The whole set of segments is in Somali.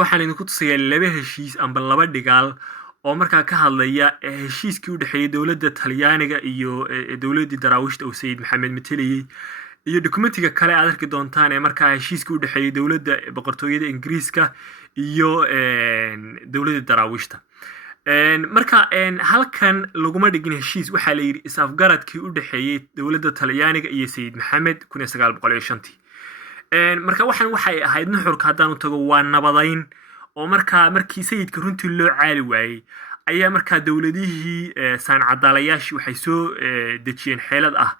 waxaan idinku tusayaa laba heshiis amba laba dhigaal oo markaa ka hadlaya heshiiskii u dhexeeyay dowladda Talyaaniga iyo dowladdii daraawiishta uu Sayid Maxamed metelayay iyo dokumentiga kale aad arki doontaan ee markaa heshiiskii u dhexeeyay dowladda boqortooyada Ingiriiska iyo dowladda daraawiishta. marka halkan laguma dhigin heshiis, waxaa la yidhi is-afgaradkii u dhexeeyay dowladda Talyaaniga iyo Sayid Maxamed 1905. marka waxay ahayd nuxurka haddaan u tago waa nabadayn oo markii sayidka runtii loo caali waayey ayaa markaa dowladihii saancadaalayaashii waxay soo dejiyeen xeelad ah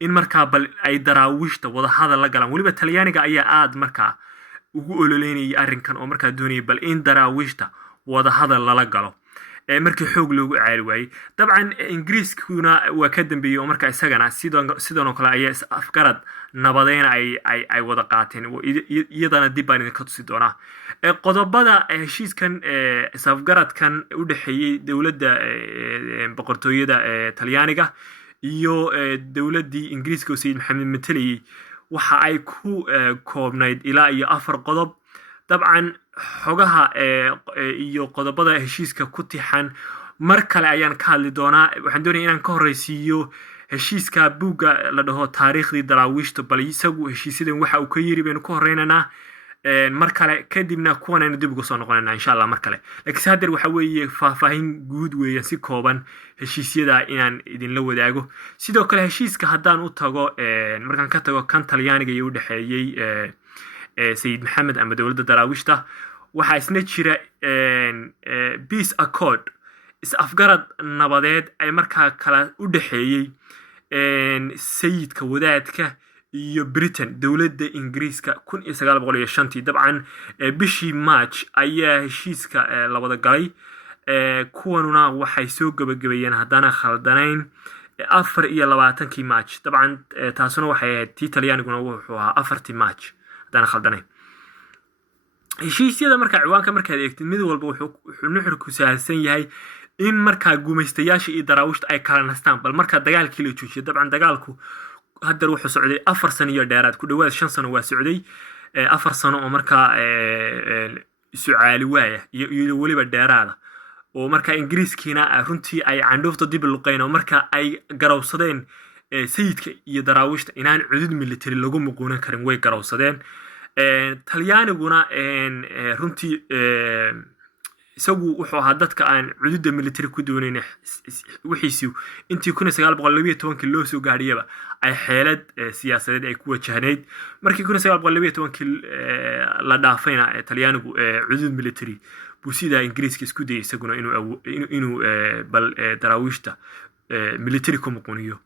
in markaa bal ay daraawiishta wadahadal la galaan. weliba Talyaaniga ayaa aad markaa ugu ololeynayay arrinkan oo markaa doonayay bal in daraawiishta wadahadal lala galo markii xoog loogu caali waayey. dabcan Ingiriiskuna waa ka dambeeyay oo markaa isagana sidan oo kale ayaa is-afgarad nabadayna ay wada qaateen, iyadana dib baan idinka tusi doonaa. qodobada heshiiskan is-afgaradkan u dhexeeyay dowladda boqortooyada Talyaaniga iyo dowladdii Ingiriiska oo Sayid Maxamed metelayay waxa ay ku koobnayd ilaa iyo 4 qodob. dabcan xogaha iyo qodobada heshiiska ku tixan mar kale ayaan ka hadli doonaa. waxaan doonayaa inaan ka horeysiiyo heshiiska buugga la dhaho taariikhdii daraawiishta, bal isagu heshiisyadan waxa uu ka yiri baynu ka horeynaynaa mar kale, kadibna kuwan aynu dib uga soo noqonaynaa insha Allah mar kale. laakiin hadda waxa weeye faahfaahin guud weeyaan si kooban heshiisyada inaan idinla wadaago. sidoo kale heshiiska haddaan u tago markaan ka tago kan Talyaaniga iyo u dhexeeyay Sayid Maxamed ama dowladda daraawiishta, waxaa isna jira peace accord, is-afgarad nabadeed ay markaa kala u dhexeeyay sayidka wadaadka iyo Britain dowladda Ingiriiska 1905. dabcan bishii March ayaa heshiiska la wada galay. kuwanuna waxay soo gabagabeeyeen haddana khaldanayn 24 March. dabcan taasuna waxay ahayd tii Talyaaniguna wuxuu ahaa 4 March haddana khaldanayn. heshiisyada markaa ciwaanka markaad eegtid mid walba wuxuu nuxur ku saabsan yahay in markaa gumaystayaasha iyo daraawiishta ay kala nastaan bal markaa dagaalkii la joojiyo. dabcan dagaalku hadda wuxuu socday 4 sano iyo dheeraad, ku dhawaad 5 sano waa socday. 4 sano oo markaa isu caali waaya iyo weliba dheeraada oo markaa Ingiriiskiina runtii ay candhoofta dib luqeyn oo markaa ay garawsadeen sayidka iyo daraawiishta inaan cudud military lagu muquunan karin, way garawsadeen. Talyaaniguna runtii isagu wuxuu ahaa dadka aan cududda military ku doonayn wixiisu intii 1912 loo soo gaadhiyaba ay xeelad siyaasadeed ay ku wajahneyd. markii 1912 la dhaafayna Talyaanigu cudud military buu sida Ingiriiska isku dayay isaguna inuu bal daraawiishta military ku muquniyo.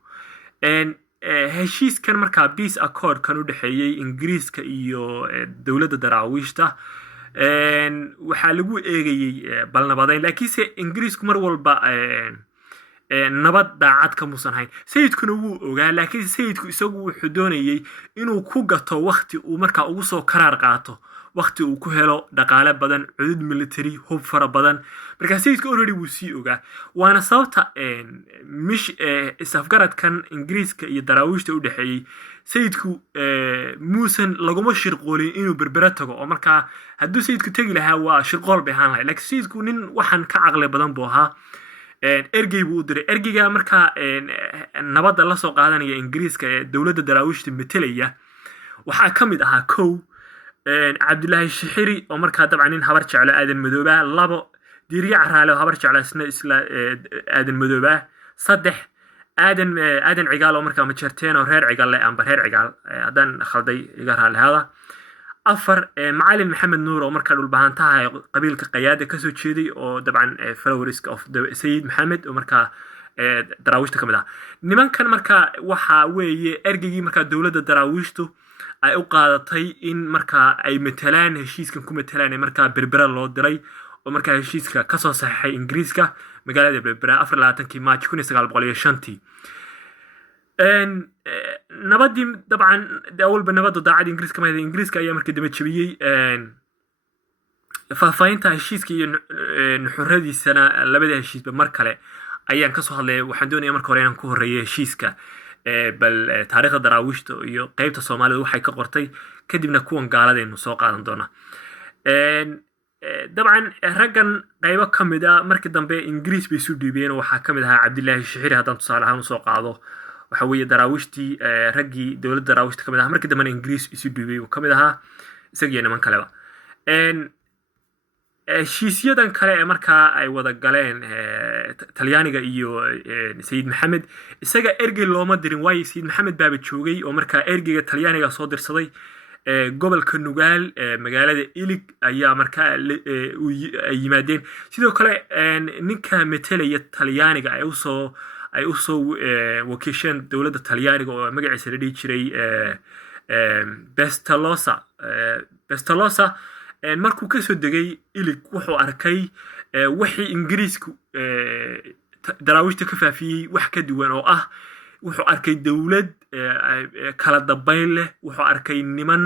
heshiiskan markaa peace accord kan u dhexeeyay Ingiriiska iyo dowladda daraawiishta waxaa lagu eegayay bal nabadayn, laakiinse Ingiriisku mar walba nabad daacad ka muusan hayn. sayidkuna wuu ogaa, laakiin sayidku isagu wuxuu doonayay inuu ku gato waqti uu markaa ugu soo karaar qaato, waqti uu ku helo dhaqaale badan, cudud military, hub fara badan. markaa sayidku already wuu sii ogaa, waana sababta is-afgaradkan Ingiriiska iyo daraawiishta u dhexeeyay sayidku muusan laguma shirqoolin inuu berbera tago oo markaa hadduu sayidku tegi lahaa waa shirqool bay ahaan lahayd. laakiin sayidku nin waxaan ka caqli badan buu ahaa. ergey buu u diray. ergeyga markaa nabadda la soo qaadanaya Ingiriiska ee dowladda daraawiishta metelaya waxaa ka mid ahaa 1 Cabdullaahi Shixiri oo markaa dabcan nin habar jeclo aadan madoobaa. 2 Diiriye Caraale oo habar jeclo isla aadan madoobaa. 3 aadan cigaal oo markaa majarteen oo reer cigaal amba reer cigaal haddaan khalday iga raalihaada. 4 Macalin Maxamed Nuur oo markaa dhulbahantaha qabiilka Qayaada ka soo jeeday oo dabcan followers of the Sayid Maxamed oo markaa daraawiishta ka mid ah. nimankan markaa waxa weeye ergeygii markaa dowladda daraawiishtu ay u qaadatay in markaa ay metelaan heshiiskan ku metelaan markaa berbera loo diray oo markaa heshiiska ka soo saxay Ingiriiska magaalada berbera 24 March 1905. nabadii dabcan awalba nabadda daacad Ingiriiska ma Ingiriiska ayaa markii daba jabiyay faahfaahinta heshiiska iyo nuxuradiisana labada heshiisba mar kale ayaan ka soo hadlay. waxaan doonayaa marka hore inaan ku horeeyo heshiiska bal taariikhda daraawiishta iyo qaybta Soomaalida waxay ka qortay, kadibna kuwan gaaladeenu soo qaadan doona. dabcan raggan qaybo ka mid a markii dambe ingiriis bay isu dhiibeen oo waxaa ka mid ahaa cabdilaahi shixiri haddaan tusaale ahaan usoo qaado waxa weeye daraawiishtii raggii dowladda daraawiishta ka mid ahaa markii dambena ingiriis isu dhiibay uu ka mid ahaa isagiyo niman kaleba heshiisyadan kale ee markaa ay wada galeen talyaaniga iyo sayid maxamed isaga ergey looma dirin waayo sayid maxamed baaba joogay oo markaa ergeyga talyaaniga soo dirsaday gobolka nugaal magaalada ilig ayaa markaa ay yimaadeen sidoo kale ninka metelaya talyaaniga ay usoo wakiisheen dowladda talyaaniga oo magaciisa la dhihi jiray bestalosa markuu kasoo degay ilig wuxuu arkay wixii ingiriisku daraawiishta ka faafiyey wax ka duwan oo ah wuxuu arkay dowlad kala dambayn leh wuxuu arkay niman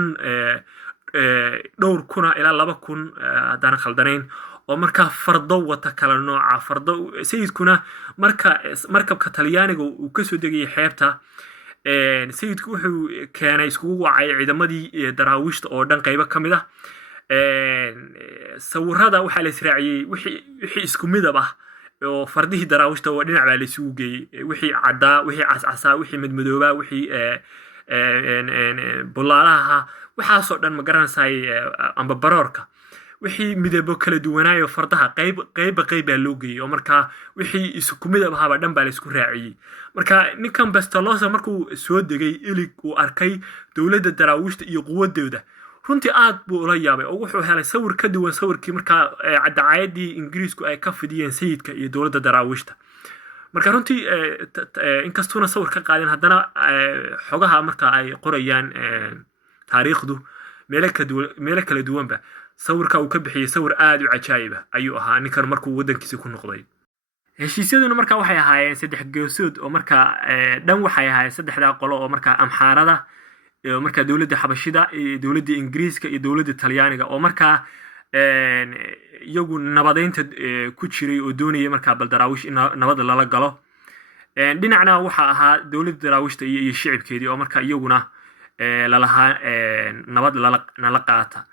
dhowr kuna ilaa 2,000 haddaan khaldanayn oo markaa fardo wata kala nooca fardo sayidkuna markabka talyaaniga uu kasoo degayay xeebta sayidku wuxuu keenay iskugu wacay ciidamadii daraawiishta oo dhan qaybo ka mid ah sawirada waxaa la israaciyey wixii isku midab ah oo fardihii daraawiishta oo dhinac baa la isugu geeyey wixii caddaa wixii cascasaa wixii madmadoobaa wixii bulaalaha waxaasoo dhan ma garanaysay amba baroorka wixii midabo kala duwanaayo fardaha qayb baa loo geeyey oo markaa wixii isku midab ahaaba dhan baa la isku raaciyey marka ninkan bestalosa markuu soo degay ilig uu arkay dowladda daraawiishta iyo quwadooda runtii aad buu ula yaabay oo wuxuu helay sawir ka duwan sawirkii markaa dacaayadii ingiriisku ay ka fidiyeen sayidka iyo dowladda daraawiishta marka runtii inkastuuna sawir ka qaadeen haddana xogaha marka ay qorayaan taariikhdu meelo kala duwanba sawirka uu ka bixiyey sawir aad u cajaayiba ayuu ahaa ninkan markuu waddankiisa ku noqday heshiisyaduna marka waxay ahaayeen 3 geesood oo marka dhan waxay ahaayeen 3 qolo oo marka amxaarada marka dowladda xabashida dowladda ingiriiska iyo dowladda talyaaniga oo markaa iyagu nabadeynta ku jiray oo doonayay markaa bal daraawiish in nabad lala galo dhinacna waxa ahaa dowladda daraawiishta iyo shicibkeedii oo markaa iyaguna lalahaa nabad nala qaata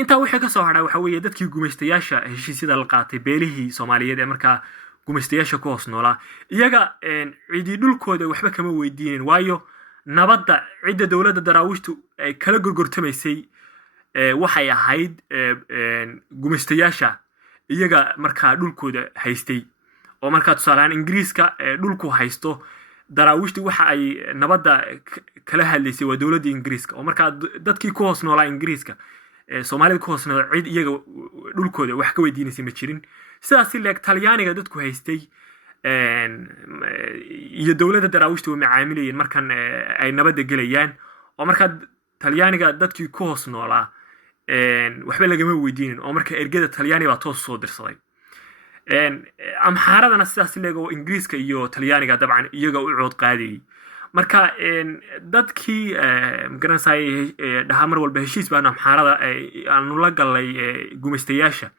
intaa wixii ka soo hadhay waxa weeye dadkii gumaystayaasha heshiisyada la qaatay beelihii Soomaaliyeed ee markaa gumaystayaasha ku hoos noolaa iyaga cidi dhulkooda waxba kama weydiinin waayo nabadda cidda dowladda daraawiishtu ay kala gorgortamaysay waxay ahayd gumaystayaasha iyaga markaa dhulkooda haystay oo markaa tusaalehaan ingiriiska dhulku haysto daraawiishtu waxa ay nabadda kala hadlaysay waa dowladda ingiriiska oo markaa dadkii ku hoos noolaa ingiriiska soomaalida ku hoos noolaa cid iyaga dhulkooda wax ka weydiinaysay ma jirin sidaas si leeg talyaaniga dadku haystay iyo dowladda daraawiishta way macaamilayeen markan ay nabadda gelayaan oo markaa talyaaniga dadkii ku hoos noolaa waxba lagama weydiinin oo marka ergada talyaaniga baa toos soo dirsaday amxaaradana sidaas leeg oo ingiriiska iyo talyaaniga dabcan iyaga u cood qaadayay marka dadkii magaranayay dhahaa mar walba heshiis baan amxaarada aanu la galay gumaystayaasha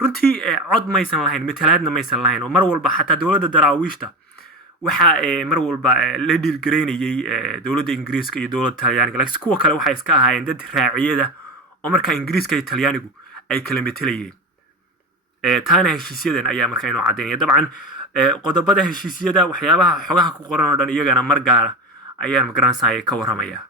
runtii cod maysan lahayn matalaadna maysan lahayn oo mar walba xataa dowladda daraawiishta waxa mar walba la dhiilgareynayay dowladda ingiriiska iyo dowladda talyaaniga laakiin kuwa kale waxay iska ahaayeen dad raaciyada oo markaa ingiriiska iyo talyaanigu ay kala metelayeen taana heshiisyadan ayaa markaa inoo caddaynaya dabcan qodobada heshiisyada waxyaabaha xogaha ku qoran oo dhan iyagana mar gaara ayaan magaranayay ka warramaya